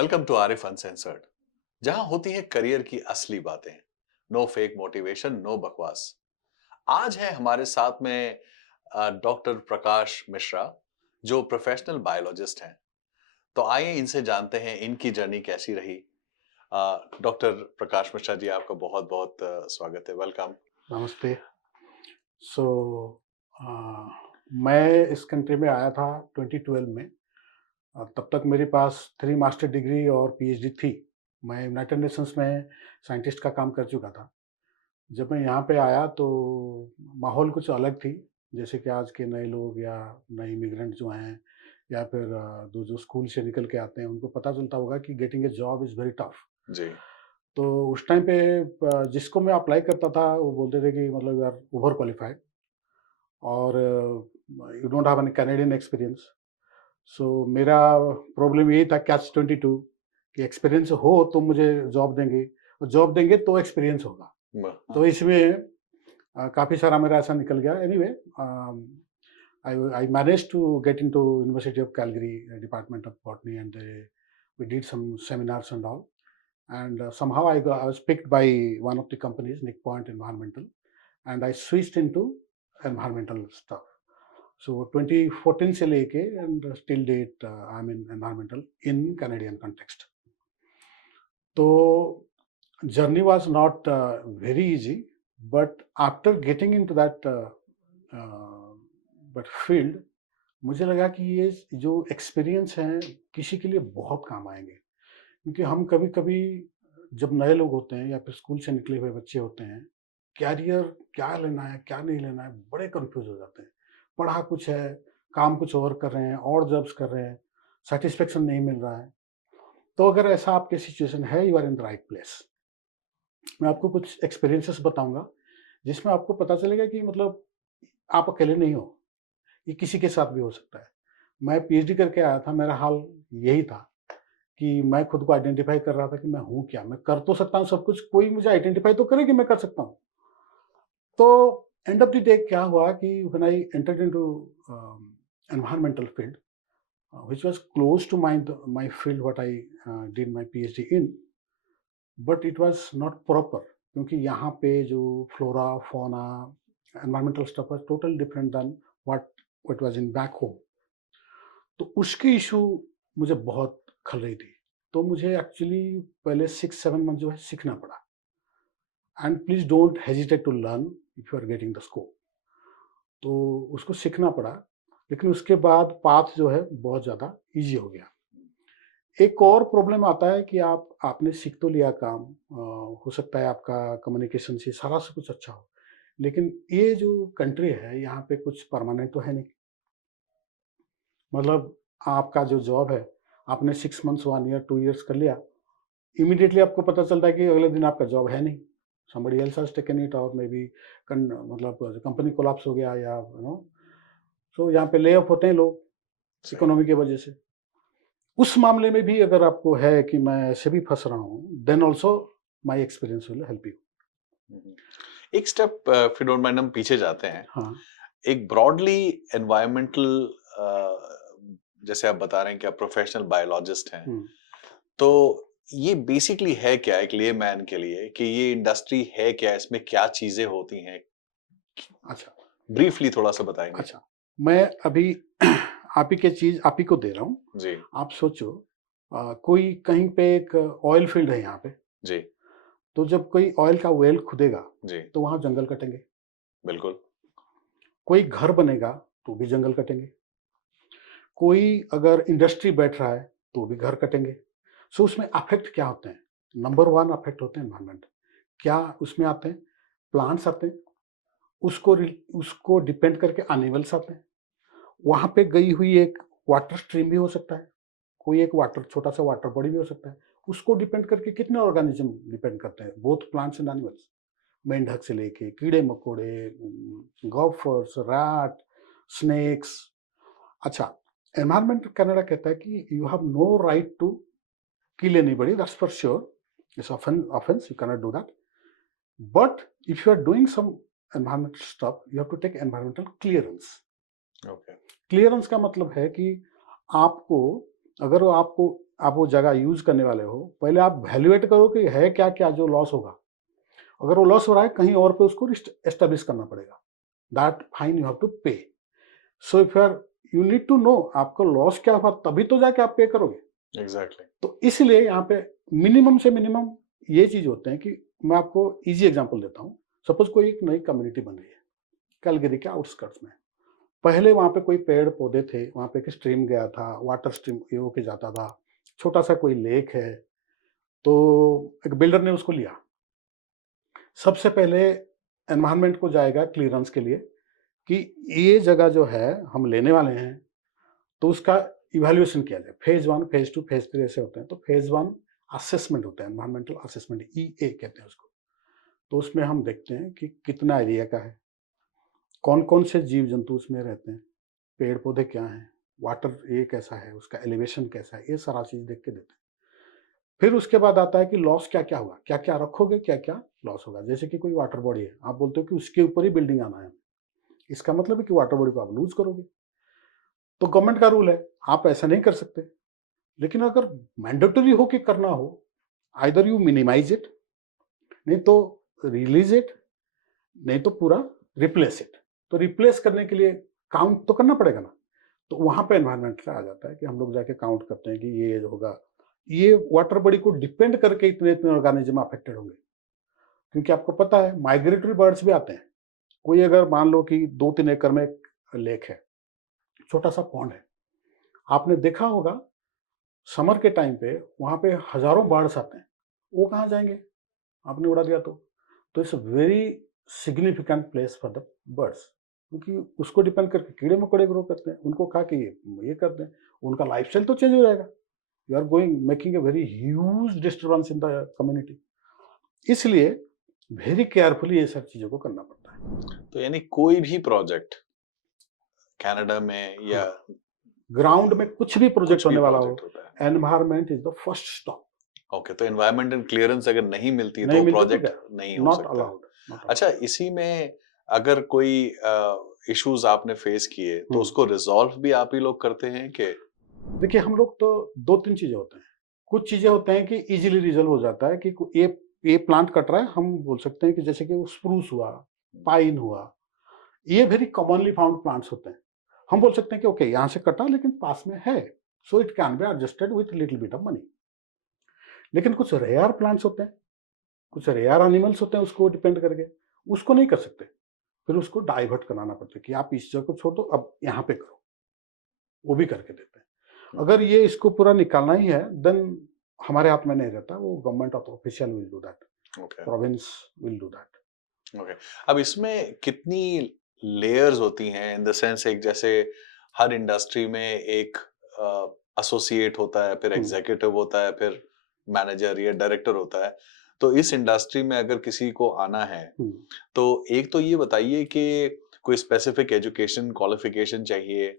Welcome to Arif uncensored, जहां होती है करियर की असली बातें। नो फेक मोटिवेशन, नो बकवास। आज है हमारे साथ में डॉक्टर प्रकाश मिश्रा, जो प्रोफेशनल बायोलॉजिस्ट हैं। तो आइए इनसे जानते हैं इनकी जर्नी कैसी रही। डॉक्टर प्रकाश मिश्रा जी, आपका बहुत बहुत स्वागत है, वेलकम। नमस्ते। सो मैं इस कंट्री में आया था 2012 में। तब तक मेरे पास 3 मास्टर डिग्री और पीएचडी थी। मैं यूनाइटेड नेशंस में साइंटिस्ट का काम कर चुका था। जब मैं यहाँ पे आया तो माहौल कुछ अलग थी। जैसे कि आज के नए लोग या नए इमिग्रेंट जो हैं या फिर जो स्कूल से निकल के आते हैं, उनको पता चलता होगा कि getting a job is very tough. जी। तो उस टाइम पे जिसको मैं अप्लाई करता था, वो बोलते थे कि मतलब यू आर ओवर क्वालिफाइड और you don't have any Canadian experience. So मेरा प्रॉब्लम यही था कैच 22 कि एक्सपीरियंस हो तो मुझे जॉब देंगे और जॉब देंगे तो एक्सपीरियंस होगा। तो हाँ। इसमें काफ़ी सारा मेरा ऐसा निकल गया। Anyway I manage to get into university of Calgary department of botany and we did some seminars and all and somehow I was picked by one of the companies, Nick Point Environmental, and I switched into environmental stuff. So 2014 से लेके and till date I'm in environmental in Canadian context. तो journey was not very easy, but after getting into that uh, but field, मुझे लगा कि ये जो experience है किसी के लिए बहुत काम आएंगे, क्योंकि हम कभी-कभी जब नए लोग होते हैं या फिर स्कूल से निकले हुए बच्चे होते हैं, कैरियर क्या लेना है, क्या नहीं लेना है, बड़े कन्फ्यूज़ हो जाते हैं। पढ़ा कुछ है, काम कुछ और कर रहे हैं और जॉब्स कर रहे हैं, सैटिस्फैक्शन नहीं मिल रहा है। तो अगर ऐसा आपकी सिचुएशन है, you are in the right place. मैं आपको कुछ एक्सपीरियंसेस बताऊँगा, जिसमें आपको पता चलेगा कि मतलब आप अकेले नहीं हो, ये किसी के साथ भी हो सकता है। मैं पीएचडी करके आया था, मेरा हाल यही था कि मैं खुद को आइडेंटिफ़ाई कर रहा था कि मैं हूँ क्या? मैं कर तो सकता हूँ सब कुछ, कोई मुझे आइडेंटिफ़ाई तो करे कि मैं कर सकता हूँ। तो एंड ऑफ द डे क्या हुआ कि when I entered into environmental field which was close to my field what I did my PhD in, but it was not proper, क्योंकि यहाँ पे जो flora, fauna, environmental stuff was totally different than what what was in back home. तो उसकी issue मुझे बहुत खल रही थी। तो मुझे एक्चुअली पहले 6-7 मंथ जो है सीखना पड़ा। And please don't hesitate to learn if you are getting the scope. तो उसको सीखना पड़ा, लेकिन उसके बाद पाथ जो है बहुत ज़्यादा ईज़ी हो गया। एक और प्रॉब्लम आता है कि आपने सीख तो लिया काम, हो सकता है आपका कम्युनिकेशन से सारा सब कुछ अच्छा हो, लेकिन ये जो कंट्री है, यहाँ पे कुछ परमानेंट तो है नहीं। मतलब आपका जो जॉब है, आपने 6 मंथ्स, 1 ईयर, 2 इयर्स कर लिया, इमीडिएटली आपको पता चलता है कि अगले दिन आपका जॉब है नहीं। Somebody else has taken it और मेबी कन मतलब कंपनी कोलैप्स हो गया या यू नो, सो यहाँ पे ले ऑफ होते हैं लोग सही। इकोनॉमी की वजह से। उस मामले में भी अगर आपको है कि मैं ऐसे भी फँस रहा हूँ, then also my experience will help you. Hmm. एक step, if you don't mind, हम पीछे जाते हैं। हाँ, एक ब्रॉडली एनवायरमेंटल, जैसे आप बता रहे हैं कि आप प्रोफेशनल बायोलॉजिस्ट हैं, हुँ, तो ये बेसिकली है क्या एक लेमैन के लिए कि ये इंडस्ट्री है क्या, इसमें क्या चीजें होती हैं? अच्छा, ब्रीफली थोड़ा सा बताएंगे? अच्छा। मैं अभी आप ही की चीज़ आप ही को दे रहा हूँ। जी। आप सोचो कोई कहीं पे एक ऑयल फील्ड है यहाँ पे, जी। तो जब कोई ऑयल का वेल खुदेगा, जी। तो वहाँ जंगल कटेंगे। बिल्कुल। कोई घर बनेगा, तो भी जंगल कटेंगे। कोई अगर इंडस्ट्री बैठ रहा है, तो भी घर कटेंगे। सो उसमें अफ़ेक्ट क्या होते हैं? नंबर 1 अफ़ेक्ट होते हैं एनवायरनमेंट। क्या उसमें आते हैं? प्लांट्स आते हैं, उसको डिपेंड करके एनिमल्स आते हैं। वहाँ पे गई हुई एक वाटर स्ट्रीम भी हो सकता है, कोई एक वाटर छोटा-सा वाटर बॉडी भी हो सकता है। उसको डिपेंड करके कितने ऑर्गेनिज़्म डिपेंड करते हैं, बोथ प्लांट्स एंड एनिमल्स। मेंढक से लेके कीड़े-मकोड़े, गोफ़र्स, रैट, स्नेक्स। अच्छा, एनवायरनमेंट कनाडा कहता है कि you have no right to kill anybody, that's for sure. It's offense, you cannot do that. But if you are doing some environmental stuff, you have to take environmental clearance. Okay. Clearance का मतलब है कि आपको, अगर वो आपको आप वो जगह यूज करने वाले हो, पहले आप वैल्यूएट करो कि है क्या क्या जो लॉस होगा। अगर वो लॉस हो रहा है कहीं और पे उसको एस्टेब्लिश करना पड़ेगा, that fine you have to pay. So if you need to know आपको लॉस क्या हुआ, तभी तो जाके आप पे करोगे। एग्जैक्टली। तो इसलिए यहाँ पे मिनिमम से मिनिमम ये चीज होते हैं कि मैं आपको इजी एग्जांपल देता हूँ। सपोज कोई एक नई कम्युनिटी बन रही है कैलगरी के आउटस्कर्ट्स में। पहले वहाँ पे कोई पेड़ पौधे थे, वहाँ पे एक स्ट्रीम गया था, वाटर स्ट्रीम ये होके जाता था, छोटा सा कोई लेक है। तो एक बिल्डर ने उसको लिया। सबसे पहले एनवायरनमेंट को जाएगा क्लियरेंस के लिए कि ये जगह जो है हम लेने वाले हैं, तो उसका इवैल्यूएशन किया जाए। फेज 1, फेज 2, फेज 3 ऐसे होते हैं। तो फेज 1 असेसमेंट होता है, एनवायरमेंटल असेसमेंट, ईए कहते हैं उसको। तो उसमें हम देखते हैं कि कितना एरिया का है, कौन-कौन से जीव-जंतु उसमें रहते हैं, पेड़-पौधे क्या हैं, वाटर ये कैसा है, उसका एलिवेशन कैसा है, ये सारा चीज़ देख के देते हैं। फिर उसके बाद आता है कि लॉस क्या-क्या होगा, क्या-क्या रखोगे, क्या-क्या लॉस होगा। जैसे कि कोई वाटर बॉडी है, आप बोलते हो कि उसके ऊपर ही बिल्डिंग आना है। इसका मतलब है कि वाटर बॉडी को आप लूज़ करोगे। तो गवर्नमेंट का रूल है, आप ऐसा नहीं कर सकते। लेकिन अगर मैंडेटरी हो कि करना हो, आइदर यू मिनिमाइज़ इट, नहीं तो रिलीज़ इट, नहीं तो पूरा रिप्लेस इट। तो रिप्लेस करने के लिए काउंट तो करना पड़ेगा ना। तो वहाँ पे एनवायरनमेंट का आ जाता है कि हम लोग जाके काउंट करते हैं कि ये होगा, ये वाटर बॉडी को डिपेंड करके इतने-इतने ऑर्गेनिज्म अफेक्टेड होंगे। क्योंकि आपको पता है माइग्रेटरी बर्ड्स भी आते हैं। कोई अगर मान लो कि 2-3 एकड़ में एक लेक है, छोटा-सा पॉन्ड है। आपने देखा होगा समर के टाइम पे वहाँ पे हज़ारों बर्ड्स आते हैं। वो कहाँ जाएँगे? आपने उड़ा दिया तो। तो it's a very significant place for the birds, क्योंकि उसको डिपेंड करके कीड़े-मकोड़े ग्रो करते हैं। उनको खा के ये करते हैं। उनका लाइफ़स्टाइल तो चेंज हो जाएगा। You are going making a very huge disturbance in the community. इसलिए वेरी केयरफुली ये सब चीज़ों को करना पड़ता है। तो यानी कोई भी प्रोजेक्ट कनाडा में या हाँ, ग्राउंड में कुछ भी प्रोजेक्ट कुछ भी होने वाला प्रोजेक्ट हो, होता है, environment is the first stop. Okay, तो एनवायरमेंटल क्लियरेंस अगर नहीं मिलती तो नहीं वो मिलते तो प्रोजेक्ट क्या? नहीं हो नॉट सकता। अलाउड, नॉट अच्छा, अलाउड। इसी में अगर कोई इश्यूज आपने फेस किए तो हुँ। उसको रिजॉल्व भी आप ही लोग करते हैं कि? देखिए हम लोग तो 2-3 चीज़ें होते हैं। कुछ चीज़ें होते हैं कि ईज़िली रिज़ॉल्व हो जाता है कि ये प्लांट कट रहा है, हम बोल सकते हैं कि जैसे कि वो स्प्रूस हुआ, पाइन हुआ, ये वेरी कॉमनली फाउंड प्लांट्स होते हैं। हम बोल सकते हैं कि ओके यहाँ से कटा लेकिन पास में है, so it can be adjusted with little bit of money. लेकिन कुछ रेयर प्लांट्स होते हैं, कुछ रेयर एनिमल्स होते हैं उसको डिपेंड करके, उसको नहीं कर सकते। फिर उसको डाइवर्ट कराना पड़ता है कि आप इस जगह को छोड़ दो, अब यहाँ पे करो, वो भी करके देते हैं। अगर ये इसको पूरा निकालना ही है, देन हमारे हाथ में नहीं रहता, वो government official will do that, okay, province will do that. Okay. अब इसमें कितनी लेयर्स होती हैं, इन द सेंस एक जैसे हर इंडस्ट्री में एक एसोसिएट होता है, फिर हुँ, एग्जीक्यूटिव होता है, फिर मैनेजर या डायरेक्टर होता है। तो इस इंडस्ट्री में अगर किसी को आना है हुँ, तो एक तो ये बताइए कि कोई स्पेसिफिक एजुकेशन क्वालिफिकेशन चाहिए,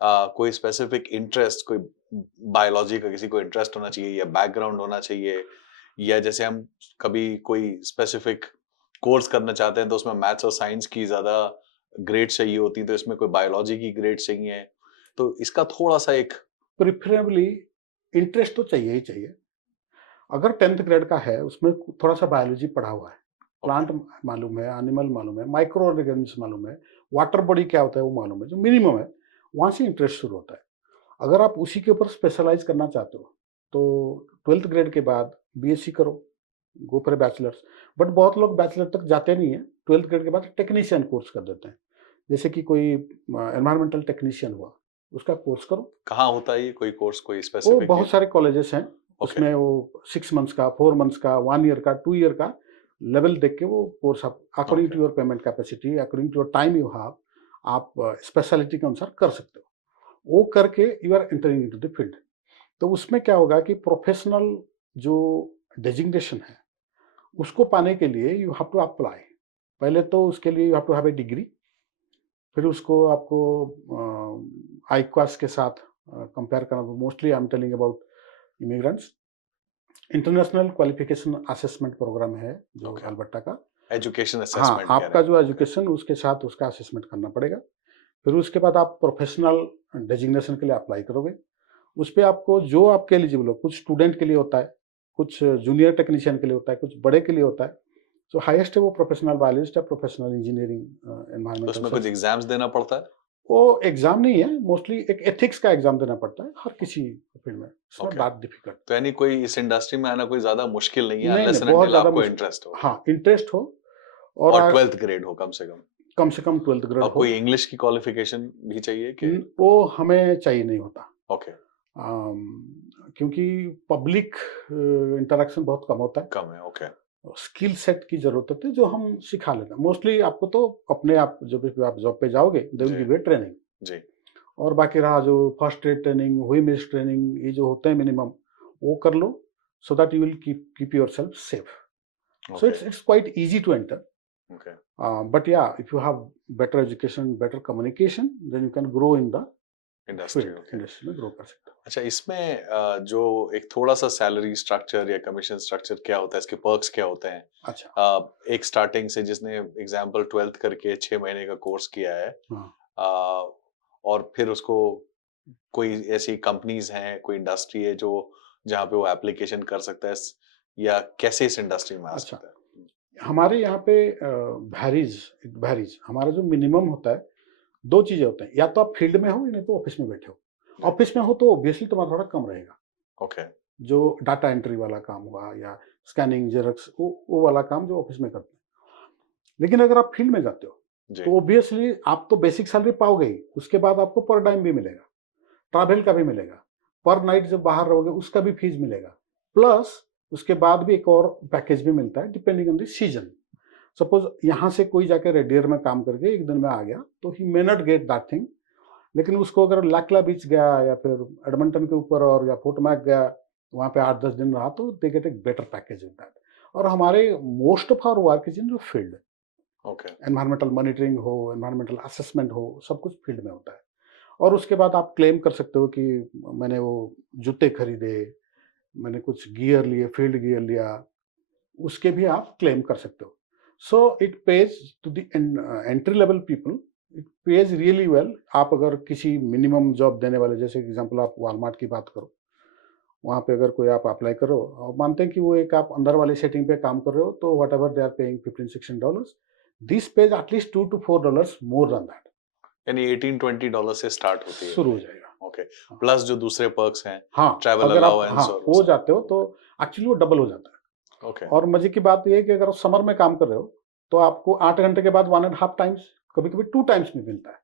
कोई स्पेसिफिक इंटरेस्ट, कोई बायोलॉजी का किसी को इंटरेस्ट होना चाहिए या बैकग्राउंड होना चाहिए, या जैसे हम कभी कोई स्पेसिफिक कोर्स करना चाहते हैं तो उसमें मैथ्स और साइंस की ज्यादा ग्रेड्स चाहिए होती है, तो इसमें कोई बायोलॉजी की ग्रेड्स चाहिए। तो इसका थोड़ा सा एक प्रेफरेबली इंटरेस्ट तो चाहिए ही चाहिए। अगर 10th ग्रेड का है, उसमें थोड़ा-सा बायोलॉजी पढ़ा हुआ है, ओके, प्लांट मालूम है, एनिमल मालूम है, माइक्रो ऑर्गेनिज़्म मालूम है, वाटर बॉडी क्या होता है वो मालूम है, जो मिनिमम है, वहाँ से इंटरेस्ट शुरू होता है। अगर आप उसी के ऊपर स्पेशलाइज़ करना चाहते हो, तो 12th ग्रेड के बाद बीएससी करो, go for a bachelors. But बहुत लोग बैचलर तक जाते नहीं हैं, 12th ग्रेड के बाद टेक्नीशियन कोर्स कर देते हैं। जैसे कि कोई एनवायरमेंटल टेक्नीशियन हुआ, उसका कोर्स करो। कहाँ होता है ये कोई कोर्स, कोई वो स्पेसिफिक? बहुत सारे कॉलेजेस हैं, ओके, उसमें वो 6 मंथ्स का, 4 मंथ्स का, 1 ईयर का, 2 ईयर का लेवल देख के वो कोर्स आप according okay, to your payment capacity, according to your time you have, आप स्पेशलिटी के अनुसार कर सकते हो। वो करके you are entering into the field. तो उसमें क्या होगा कि प्रोफेशनल जो डेजिग्नेशन है, उसको पाने के लिए यू हैव टू अप्लाई। पहले तो उसके लिए you have to have a degree, फिर उसको आपको आईक्वास के साथ कंपेयर करना। Mostly I am telling about immigrants. International qualification assessment programme है जो ओके। अल्बर्टा का। एजुकेशन हाँ, असेसमेंट कह रहे आपका हैं, जो ओके। एजुकेशन उसके साथ उसका असेसमेंट करना पड़ेगा। फिर उसके बाद आप प्रोफेशनल डेजिग्नेशन के लिए अप्लाई करोगे। उस पे आपको जो आपके एलिजिबल हो, कुछ स्टूडेंट के लिए होता है, कुछ जूनियर टेक्नीशियन के लिए होता है, कुछ बड़े के लिए होता है। तो हाईएस्ट है वो प्रोफेशनल बायोलॉजिस्ट या प्रोफेशनल इंजीनियरिंग तो एनवायरमेंटल उसमें कुछ साइंस। एग्जाम्स देना पड़ता है? वो एग्जाम नहीं है, मोस्टली एक एथिक्स का एग्जाम देना पड़ता है हर किसी फील्ड में। It's not okay. That difficult. तो यानी कोई इस इंडस्ट्री में आना कोई ज्यादा मुश्किल नहीं है, नहीं अनलेस नहीं, एंड बहुत अनटिल ज्यादा आपको मुश्किल। इंटरेस्ट हो हाँ, इंटरेस्ट हो और और 12th ग्रेड हो कम से कम। कम से कम 12th ग्रेड और हो। कोई इंग्लिश की क्वालिफिकेशन भी चाहिए कि? वो हमें चाहिए नहीं होता। ओके। क्योंकि पब्लिक इंटरेक्शन बहुत कम होता है। कम है, ओके। स्किल सेट की जरूरत होती है जो हम सिखा लेते हैं। मोस्टली आपको तो अपने आप जब भी आप जॉब पे जाओगे दे विल जी गिव यू ट्रेनिंग। जी। और बाकी रहा जो फर्स्ट एड ट्रेनिंग, हुई मिस ट्रेनिंग, ये जो होते हैं मिनिमम, वो कर लो so that you will keep yourself safe. So okay it's quite easy to enter. Okay. But yeah, if you have better education, better communication, then you can grow in the industry, field. Okay. Industry में grow कर सकते हो। अच्छा, इसमें जो एक थोड़ा सा सैलरी स्ट्रक्चर या कमीशन स्ट्रक्चर क्या होता है, इसके पर्क्स क्या होते हैं? अच्छा। एक स्टार्टिंग से जिसने एग्जाम्पल 12th करके 6 महीने का कोर्स किया है, हाँ। अ, और फिर उसको कोई ऐसी कंपनीज हैं, कोई इंडस्ट्री है जो जहाँ पे वो एप्लीकेशन कर सकता है, या कैसे इस इंडस्ट्री में आ अच्छा, सकता है? हमारे यहाँ पे वैरीज हमारा जो मिनिमम होता है, दो चीजें होते हैं, या तो आप फील्ड में हो या नहीं तो ऑफिस में बैठे हो। जी। ऑफिस में हो तो ऑब्वियसली तुम्हारा थोड़ा कम रहेगा। ओके। जो डाटा एंट्री वाला काम हुआ या स्कैनिंग, जेरॉक्स, वो वाला काम जो ऑफिस में करते हैं। लेकिन अगर आप फील्ड में जाते हो जी तो ऑब्वियसली आप तो बेसिक सैलरी पाओगे ही, उसके बाद आपको पर टाइम भी मिलेगा, ट्रैवल का भी मिलेगा, पर नाइट जब बाहर रहोगे उसका भी फीस मिलेगा, प्लस उसके बाद भी एक और पैकेज भी मिलता है depending on the season. Suppose यहाँ से कोई जाके रेडियर में काम करके एक दिन में आ गया तो he may not get that thing. लेकिन उसको अगर लाकला बीच गया या फिर एडमंटन के ऊपर और या फोर्टमैक गया, वहाँ पे 8-10 दिन रहा, तो दे गेट एक बेटर पैकेज विद दैट। और हमारे most of our work is in जो फील्ड, ओके। एनवायरमेंटल मॉनिटरिंग हो, एनवायरमेंटल असेसमेंट हो, सब कुछ फील्ड में होता है। और उसके बाद आप क्लेम कर सकते हो कि मैंने वो जूते खरीदे, मैंने कुछ गियर लिए, फील्ड गियर लिया, उसके भी आप क्लेम कर सकते हो। So it pays to the entry level people, it pays really well. आप अगर किसी मिनिमम जॉब देने वाले, जैसे एग्जांपल आप वॉलमार्ट की बात करो, वहाँ पे अगर कोई आप अप्लाई करो और मानते हैं कि वो एक आप अंदर वाली सेटिंग पे काम कर रहे हो, तो whatever they are paying $15-16, this pays at least $2 to $4 more than that. यानी $18-20 से स्टार्ट होती है शुरू हो पे। जाएगा। ओके। हाँ। प्लस जो दूसरे पर्क्स हैं, हाँ, ट्रैवल अगर आप हाँ अलाउंस और वो हो सब। जाते हो तो एक्चुअली वो डबल हो जाता है। ओके। और मजे की बात ये है कि अगर आप समर में काम कर रहे हो तो आपको 8 घंटे के बाद 1.5 टाइम्स, कभी कभी 2 टाइम्स भी मिलता है।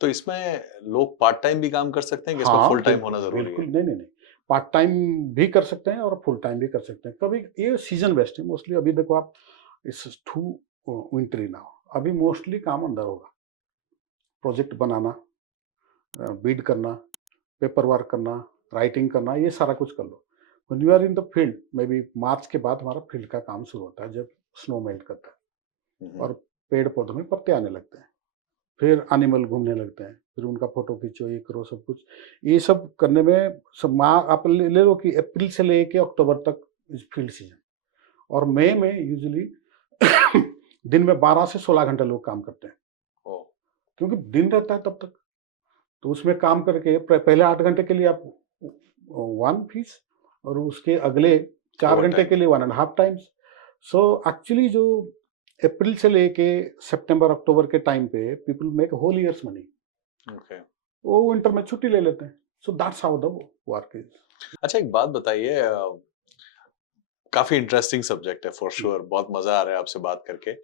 तो इसमें लोग पार्ट टाइम भी काम कर सकते हैं कि इसमें हाँ फुल टाइम बिल्कुल होना जरूरी बिल्कुल, है? नहीं नहीं नहीं, पार्ट टाइम भी कर सकते हैं और फुल टाइम भी कर सकते हैं। कभी ये सीजन बेस्ट है मोस्टली। अभी देखो आप, इस टू विंटरी नाउ, अभी मोस्टली काम अंदर होगा, प्रोजेक्ट बनाना, बीड करना, पेपर वर्क करना, राइटिंग करना, ये सारा कुछ कर लो। When you are in the field, maybe March के बाद हमारा फील्ड का काम शुरू होता है, जब स्नो मेल्ट करता है हम्म। और पेड़ पौधों में पत्ते आने लगते हैं, फिर एनिमल घूमने लगते हैं, फिर उनका फोटो खींचो, ये करो, सब कुछ। ये सब करने में सब आप ले लो कि अप्रैल से लेके अक्टूबर तक इस फील्ड सीजन। और मई में यूजुअली दिन में 12 से 16 घंटे लोग काम करते हैं, ओ। क्योंकि दिन रहता है तब तक। तो उसमें काम करके पहले 8 घंटे के लिए आप 1 फीस, और उसके अगले 4 घंटे ओवरटाइम। के लिए 1.5 टाइम्स। सो एक्चुअली जो अप्रैल से लेके सितंबर अक्टूबर के टाइम पे people make whole year's money, okay. वो विंटर में छुट्टी ले लेते हैं। So that's how the work is. अच्छा, एक बात बताइए, काफी इंटरेस्टिंग सब्जेक्ट है फॉर श्योर, बहुत मजा आ रहा है आपसे बात करके।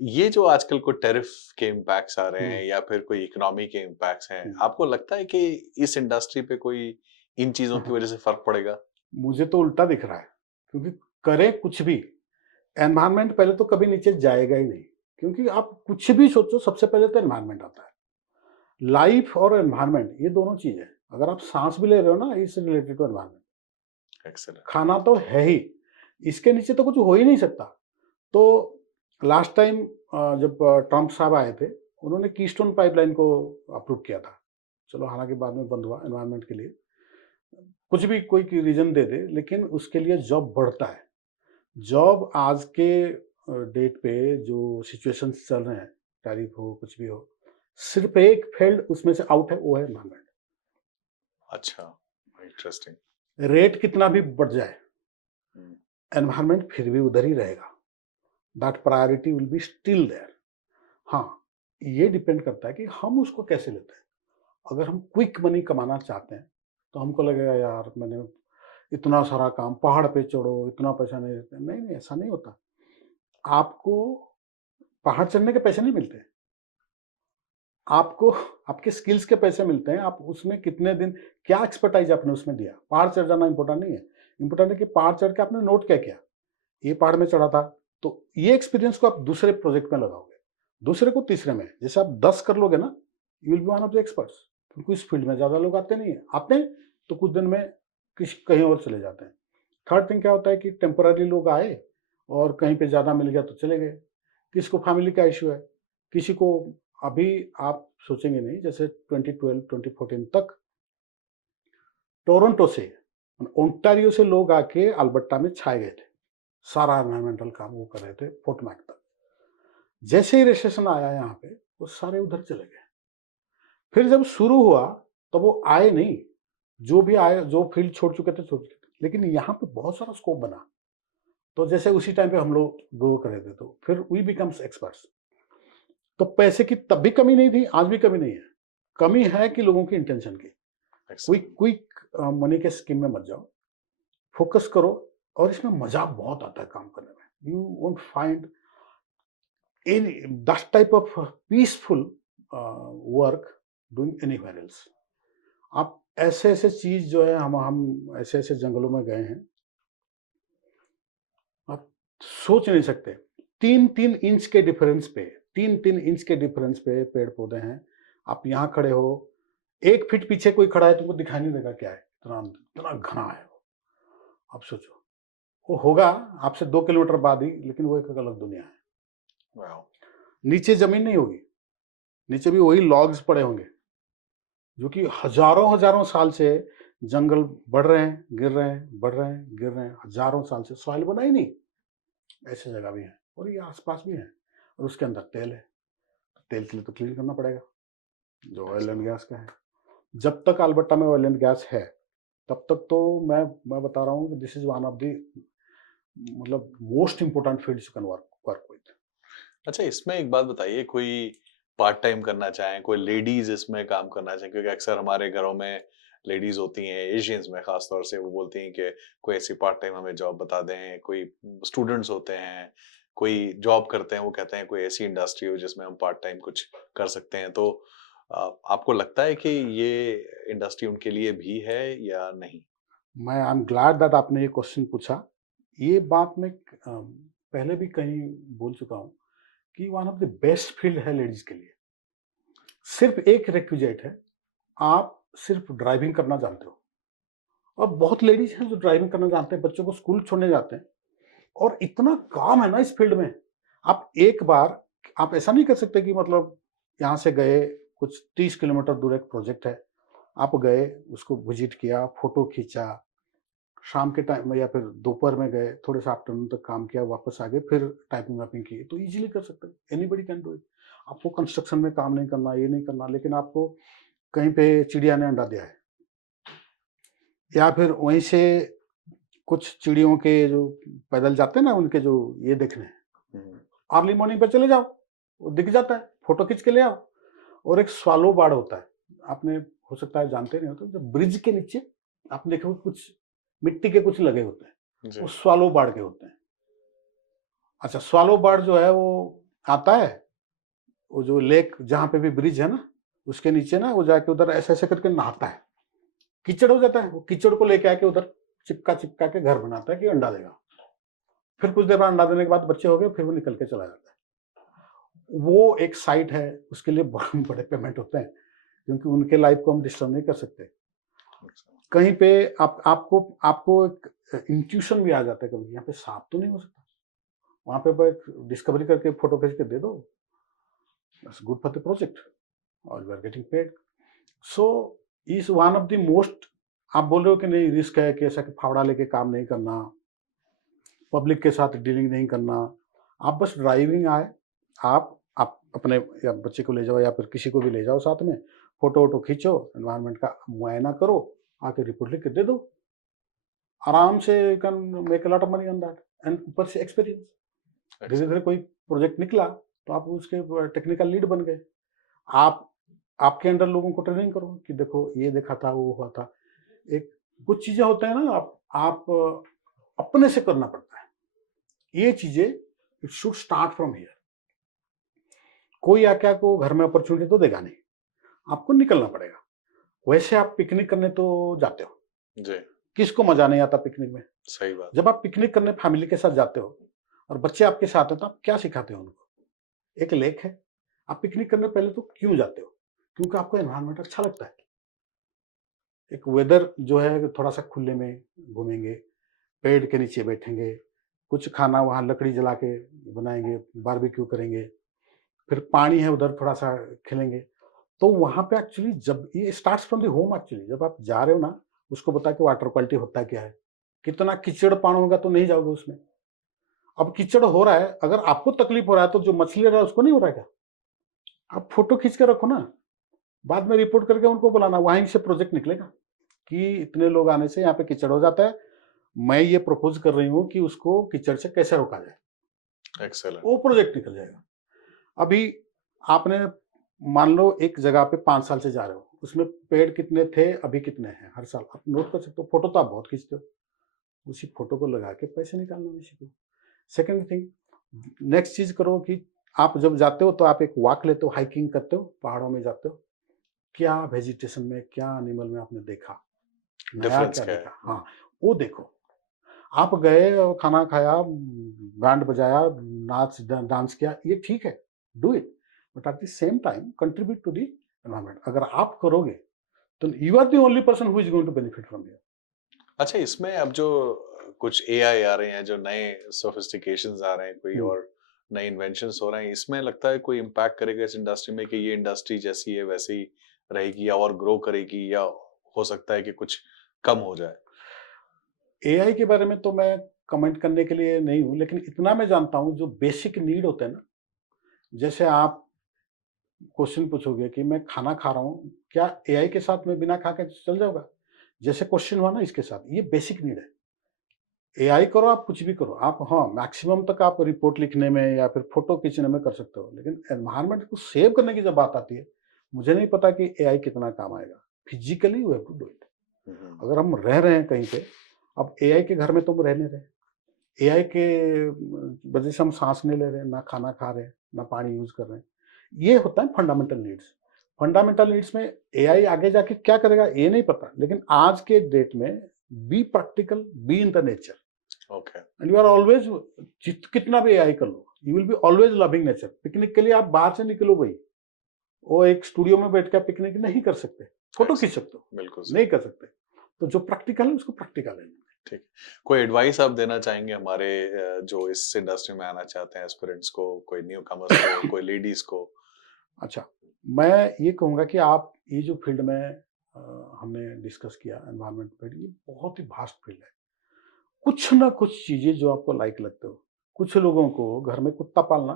ये जो आजकल को टैरिफ के इम्पैक्ट्स आ रहे हैं या फिर कोई इकोनॉमी के इम्पैक्ट्स हैं, आपको लगता है कि इस इंडस्ट्री पे कोई इन चीजों की वजह से फर्क पड़ेगा? मुझे तो उल्टा दिख रहा है, क्योंकि करे कुछ भी, एनवायरनमेंट पहले तो कभी नीचे जाएगा ही नहीं। क्योंकि आप कुछ भी सोचो, सबसे पहले तो एनवायरनमेंट आता है। लाइफ और एनवायरनमेंट ये दोनों चीज है। अगर आप सांस भी ले रहे हो ना, is related to environment. Excellent. खाना तो है ही, इसके नीचे तो कुछ हो ही नहीं सकता। तो लास्ट टाइम जब ट्रम्प साहब आए थे, उन्होंने कीस्टोन पाइपलाइन को अप्रूव किया था। चलो, हालांकि बाद में बंद हुआ एनवायरनमेंट के लिए। कुछ भी कोई रीजन दे दे, लेकिन उसके लिए जॉब बढ़ता है। जॉब आज के डेट पे जो सिचुएशंस चल रहे हैं, टैरिफ हो कुछ भी हो, सिर्फ एक फील्ड उसमें से आउट है, वो है एनवायरनमेंट। अच्छा, राइट। इंटरेस्टिंग। रेट कितना भी बढ़ जाए, एनवायरनमेंट फिर भी उधर ही रहेगा। That priority will be still there. हाँ, ये डिपेंड करता है कि हम उसको कैसे लेते हैं। अगर हम क्विक मनी कमाना चाहते हैं, तो हमको लगेगा यार मैंने इतना सारा काम, पहाड़ पे चढ़ो, इतना पैसा नहीं देते। नहीं, नहीं, ऐसा नहीं होता। आपको पहाड़ चढ़ने के पैसे नहीं मिलते। आपको आपके स्किल्स के पैसे मिलते हैं। आप उसमें कितने दिन, क्या एक्सपर्टाइज़ आपने उसमें दिया। पहाड़ चढ़ जाना इम्पोर्टेंट नहीं है। इम्पोर्टेंट है कि पहाड़ चढ़ के आपने नोट क्या किया। ये पहाड़ में चढ़ा था, तो ये एक्सपीरियंस को आप दूसरे प्रोजेक्ट में लगाओगे, दूसरे को तीसरे में। जैसे आप 10 कर लोगे ना, you will B one of the experts. क्योंकि इस फील्ड में ज़्यादा लोग आते नहीं हैं। आते हैं तो कुछ दिन में कहीं और चले जाते हैं। थर्ड थिंग क्या होता है कि टेम्पररी लोग आए और कहीं पे ज़्यादा मिल गया तो चले गए। किसी को फैमिली का इश्यू है, किसी को, अभी आप सोचेंगे नहीं, जैसे 2012 2014 तक टोरंटो से, ओंटारियो से लोग आके अल्बर्टा में छाए गए थे। सारा एनवायरमेंटल काम वो कर रहे थे फोर्ट मैक तक। जैसे ही रिसेशन आया यहाँ पे, वो सारे उधर चले गए। फिर जब शुरू हुआ तो वो आए नहीं। जो भी आए, जो फील्ड छोड़ चुके थे छोड़ चुके थे, लेकिन यहाँ पे बहुत सारा स्कोप बना। तो जैसे उसी टाइम पे हम लोग ग्रो कर रहे थे, तो फिर वी बिकम्स एक्सपर्ट्स। तो पैसे की तब भी कमी नहीं थी, आज भी कमी नहीं है। कमी है कि लोगों की इंटेंशन की। क्विक क्विक मनी के स्कीम में मत जाओ, फोकस करो। और इसमें मजा बहुत आता है काम करने में। You won't find any that type of peaceful work doing anywhere else. आप ऐसे ऐसे चीज जो है, हम ऐसे ऐसे जंगलों में गए हैं, आप सोच नहीं सकते। 3-3 इंच के डिफरेंस पे, 3-3 इंच के डिफरेंस पे पेड़ पौधे हैं। आप यहाँ खड़े हो, 1 फीट पीछे कोई खड़ा है, तुमको दिखाई नहीं देगा क्या है। इतना इतना घना है वो। आप सोचो, वो होगा आपसे 2 किलोमीटर बाद ही, लेकिन वो एक अलग दुनिया है। वाओ। नीचे जमीन नहीं होगी, नीचे भी वही लॉग्स पड़े होंगे, जो कि हजारों हजारों साल से जंगल बढ़ रहे हैं, गिर रहे हैं, बढ़ रहे हैं, गिर रहे हैं, हजारों साल से सॉइल बना ही नहीं। ऐसे जगह भी है और ये आसपास भी है। और उसके अंदर तेल है। तेल के लिए तो क्लीन करना पड़ेगा, जो ऑयल एंड गैस का है। जब तक अल्बर्टा में ऑयल एंड गैस है, तब तक तो मैं बता रहा हूँ कि this is one of the, मतलब most important fields you can work with. अच्छा, इसमें एक बात बताइए, कोई पार्ट टाइम करना चाहें, कोई लेडीज इसमें काम करना चाहें, क्योंकि अक्सर हमारे घरों में लेडीज होती हैं, एशियंस में खास तौर से, वो बोलती हैं कि कोई ऐसी पार्ट टाइम हमें जॉब बता दें। कोई स्टूडेंट्स होते हैं, कोई जॉब करते हैं, वो कहते हैं कोई ऐसी इंडस्ट्री हो जिसमें हम पार्ट टाइम कुछ कर सकते हैं। तो आपको लगता है कि ये इंडस्ट्री उनके लिए भी है या नहीं? मैं आई एम ग्लैड दैट आपने ये क्वेश्चन पूछा। ये बात मैं पहले भी कहीं बोल चुका हूँ कि one of the best field है लेडीज के लिए। सिर्फ एक रिक्विजिट है, आप सिर्फ ड्राइविंग करना जानते हो। और बहुत लेडीज हैं जो ड्राइविंग करना जानते हैं, बच्चों को स्कूल छोड़ने जाते हैं। और इतना काम है ना इस फील्ड में। आप एक बार, आप ऐसा नहीं कर सकते कि मतलब यहाँ से गए, कुछ 30 किलोमीटर दूर एक प्रोजेक्ट है, आप गए, उसको विजिट किया, फोटो खींचा, शाम के टाइम में या फिर दोपहर में गए, थोड़े से आफ्टरनून तक काम किया, वापस आ गए, फिर टाइपिंग वाइपिंग की, तो इजीली कर सकते हैं। Anybody can do it. आपको कंस्ट्रक्शन में काम नहीं करना, ये नहीं करना, लेकिन आपको कहीं पे चिड़िया ने अंडा दिया है, या फिर वहीं से कुछ चिड़ियों के जो पैदल जाते हैं ना, उनके जो ये देखने, अर्ली मॉर्निंग पे चले जाओ, वो दिख जाता है, फोटो खींच के ले आओ। और एक स्वालो बाड़ होता है, आपने हो सकता है जानते नहीं हो, तो जब ब्रिज के नीचे आप देखो कुछ मिट्टी के कुछ लगे होते हैं, जी। वो स्वालो बाड़ के होते हैं। अच्छा, स्वालो बाड़ जो है वो आता है, वो जो लेक जहाँ पे भी ब्रिज है ना, उसके नीचे ना वो जाके उधर ऐसे ऐसे करके नहाता है, कीचड़ हो जाता है, वो कीचड़ को लेके आके उधर चिपका चिपका के घर बनाता है कि अंडा देगा। फिर कुछ देर बाद अंडा देने के बाद बच्चे हो गए, फिर वो निकल के चला जाता है। वो एक साइट है, उसके लिए बड़े पेमेंट होते हैं, क्योंकि उनके लाइफ को हम डिस्टर्ब नहीं कर सकते। कहीं पे आपको आपको एक इंट्यूशन भी आ जाता है कभी, यहाँ पे सांप तो नहीं हो सकता, वहां पे बस डिस्कवरी करके फोटो खींच के दे दो, बस गुड फॉर द प्रोजेक्ट, और you are getting paid. So is one of the most, आप बोल रहे हो कि नहीं रिस्क है, कि ऐसा कि फावड़ा लेके काम नहीं करना, पब्लिक के साथ डीलिंग नहीं करना। आप बस ड्राइविंग आए, आप अपने या बच्चे को ले जाओ या फिर किसी को भी ले जाओ साथ में, फोटो वोटो खींचो, एनवायरनमेंट का मुआयना करो, आके रिपोर्ट लिख के दे दो, आराम से can make a lot of money on that, and ऊपर से एक्सपीरियंस। धीरे धीरे कोई प्रोजेक्ट निकला तो आप उसके टेक्निकल लीड बन गए। आप आपके अंडर लोगों को ट्रेनिंग करो कि देखो ये देखा था, वो हुआ था। एक कुछ चीजें होते हैं ना, आप अपने से करना पड़ता है ये चीजें। It should start from here. कोई आके आपको घर में अपॉर्चुनिटी तो देगा नहीं, आपको निकलना पड़ेगा। वैसे आप पिकनिक करने तो जाते हो, जी, किसको मजा नहीं आता पिकनिक में? सही बात। जब आप पिकनिक करने फैमिली के साथ जाते हो और बच्चे आपके साथ हैं तो आप क्या सिखाते हो उनको? एक लेक है, आप पिकनिक करने पहले तो क्यों जाते हो? क्योंकि आपको एनवायरनमेंट अच्छा लगता है। एक वेदर जो है थोड़ा सा खुले में घूमेंगे, पेड़ के नीचे बैठेंगे, कुछ खाना वहाँ लकड़ी जला के बनाएंगे, बारबेक्यू करेंगे, फिर पानी है उधर थोड़ा सा खेलेंगे। तो वहाँ पे एक्चुअली जब ये starts from the home actually, जब आप जा रहे हो ना, उसको बता के वाटर क्वालिटी होता क्या है, कितना कीचड़ पानी होगा तो नहीं जाओगे उसमें। अब कीचड़ हो रहा है, अगर आपको तकलीफ हो रहा है तो जो मछली रहा है उसको नहीं हो रहा है क्या? आप फोटो खींच के रखो ना, बाद में रिपोर्ट करके उनको बुलाना, वहीं से प्रोजेक्ट निकलेगा कि इतने लोग आने से यहाँ पे कीचड़ हो जाता है, मैं ये प्रपोज कर रही हूँ कि उसको कीचड़ से कैसे रोका जाए। एक्सेलेंट। वो प्रोजेक्ट निकल जाएगा। अभी आपने मान लो एक जगह पे 5 साल से जा रहे हो, उसमें पेड़ कितने थे, अभी कितने हैं, हर साल आप नोट कर सकते हो। फोटो तो आप बहुत खींचते हो, उसी फोटो को लगा के पैसे निकालना उसी को। सेकंड थिंग, नेक्स्ट चीज करो कि आप जब जाते हो तो आप एक वॉक लेते हो, हाइकिंग करते हो, पहाड़ों में जाते हो, क्या वेजिटेशन में, क्या एनिमल में आपने देखा, नया डिफरेंस क्या क्या देखा, है? हाँ वो देखो। आप गए और खाना खाया, बैंड बजाया, नाच डांस किया, ये ठीक है, do it, but at the same time contribute to the environment. अगर आप करोगे तो you are the only person who is going to benefit from here. अच्छा, इसमें अब जो कुछ एआई आ रहे हैं, जो नए सोफिस्टिकेशंस आ रहे हैं, कोई और नए इन्वेंशंस हो रहे हैं, इसमें लगता है कोई इम्पैक्ट करेगा इस इंडस्ट्री में कि ये इंडस्ट्री जैसी है वैसी ही रहेगी या और ग्रो करेगी, या हो सकता है कि कुछ कम हो जाए? एआई के बारे में तो मैं कमेंट करने के लिए नहीं हूँ, लेकिन इतना मैं जानता हूँ जो बेसिक नीड होते हैं ना, जैसे आप क्वेश्चन पूछोगे कि मैं खाना खा रहा हूँ, क्या एआई के साथ मैं बिना खा के चल जाऊँगा? जैसे क्वेश्चन हुआ ना इसके साथ, ये बेसिक नीड है। एआई करो, आप कुछ भी करो, आप हाँ, मैक्सिमम तक आप रिपोर्ट लिखने में या फिर फ़ोटो खींचने में कर सकते हो, लेकिन एनवायरनमेंट को सेव करने की जब बात आती है, मुझे नहीं पता कि एआई कितना काम आएगा। Physically we have to do it. Hmm. अगर हम रह रहे हैं कहीं पे, अब एआई के घर में तो हम रह नहीं रहे। एआई के वजह से हम साँस नहीं ले रहे हैं, ना खाना खा रहे हैं, ना पानी यूज़ कर रहे हैं। ये होता है फंडामेंटल नीड्स। फंडामेंटल नीड्स में एआई आगे जाके क्या करेगा ये नहीं पता, लेकिन आज के डेट में be practical, be in the nature, okay. And you are always, कितना भी एआई कर लो, you will be always loving nature. Picnic के लिए आप बाहर से निकलो भाई, वो एक स्टूडियो में बैठ के आप पिकनिक नहीं कर सकते, फोटो खींच सकते हो, बिल्कुल नहीं सही। कर सकते। तो जो प्रैक्टिकल है उसको प्रैक्टिकल है। ठीक। कोई एडवाइस आप देना चाहेंगे हमारे जो इस इंडस्ट्री में आना चाहते हैं एस्पिरेंट्स को, कोई न्यू कमर्स को, कोई लेडीज को? अच्छा, मैं ये कहूँगा कि आप ये जो फील्ड में हमने डिस्कस किया, एनवायरनमेंट फील्ड, ये बहुत ही वास्ट फील्ड है। कुछ ना कुछ चीज़ें जो आपको लाइक लगते हो, कुछ लोगों को घर में कुत्ता पालना,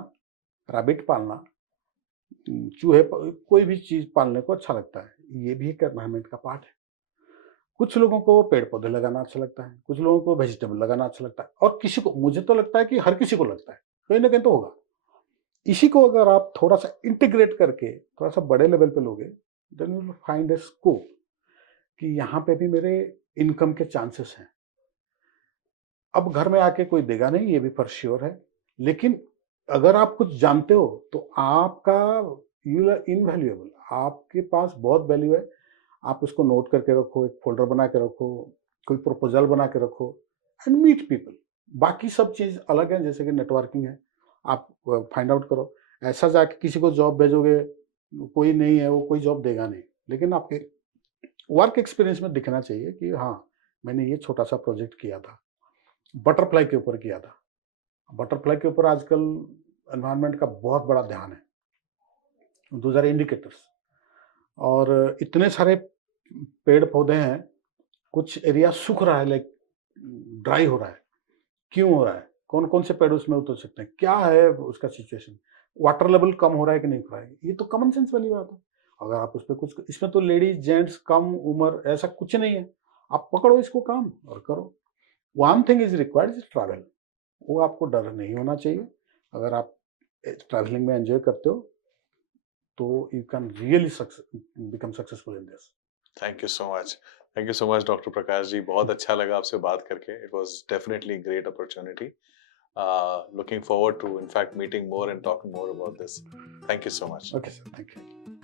रैबिट पालना, चूहे कोई भी चीज़ पालने को अच्छा लगता है, ये भी एक एनवायरनमेंट का पार्ट है। कुछ लोगों को पेड़ पौधे लगाना अच्छा लगता है, कुछ लोगों को वेजिटेबल लगाना अच्छा लगता है, और किसी को, मुझे तो लगता है कि हर किसी को लगता है, कहीं ना कहीं तो होगा। इसी को अगर आप थोड़ा सा इंटीग्रेट करके थोड़ा सा बड़े लेवल पे लोगे, then you will find a scope कि यहाँ पे भी मेरे इनकम के चांसेस हैं। अब घर में आके कोई देगा नहीं, ये भी फॉर श्योर है, लेकिन अगर आप कुछ जानते हो तो आपका, यू आर इनवैल्यूएबल, आपके पास बहुत वैल्यू है। आप उसको नोट करके रखो, एक फ़ोल्डर बना के रखो, कोई प्रपोज़ल बना के रखो, एंड मीट पीपल। बाकी सब चीज़ अलग है, जैसे कि नेटवर्किंग है, आप फाइंड आउट करो। ऐसा जाके किसी को जॉब भेजोगे, कोई नहीं है, वो कोई जॉब देगा नहीं। लेकिन आपके वर्क एक्सपीरियंस में दिखना चाहिए कि हाँ, मैंने ये छोटा-सा प्रोजेक्ट किया था, बटरफ्लाई के ऊपर किया था। बटरफ्लाई के ऊपर आजकल एनवायरनमेंट का बहुत बड़ा ध्यान है, दोज़ आर इंडिकेटर्स। और इतने सारे पेड़-पौधे हैं, कुछ एरिया सूख रहा है, लाइक ड्राई हो रहा है। क्यों हो रहा है? कौन-कौन से पेड़ उसमें उतर सकते हैं? क्या है उसका सिचुएशन? वाटर लेवल कम हो रहा है कि नहीं हो रहा है? ये तो कॉमन सेंस वाली बात है। अगर आप उस पे कुछ, इसमें तो लेडीज जेंट्स कम उम्र ऐसा कुछ नहीं है, आप पकड़ो इसको काम और करो। One thing is required is travel, वो आपको डर नहीं होना चाहिए। अगर आप ट्रैवलिंग में एंजॉय करते हो तो you can really become successful in this. Thank you so much. Thank you so much doctor Prakash ji, बहुत अच्छा लगा आपसे बात करके। It was definitely great opportunity. Looking forward to in fact meeting more and talking more about this. Thank you so much. Okay sir, thank you.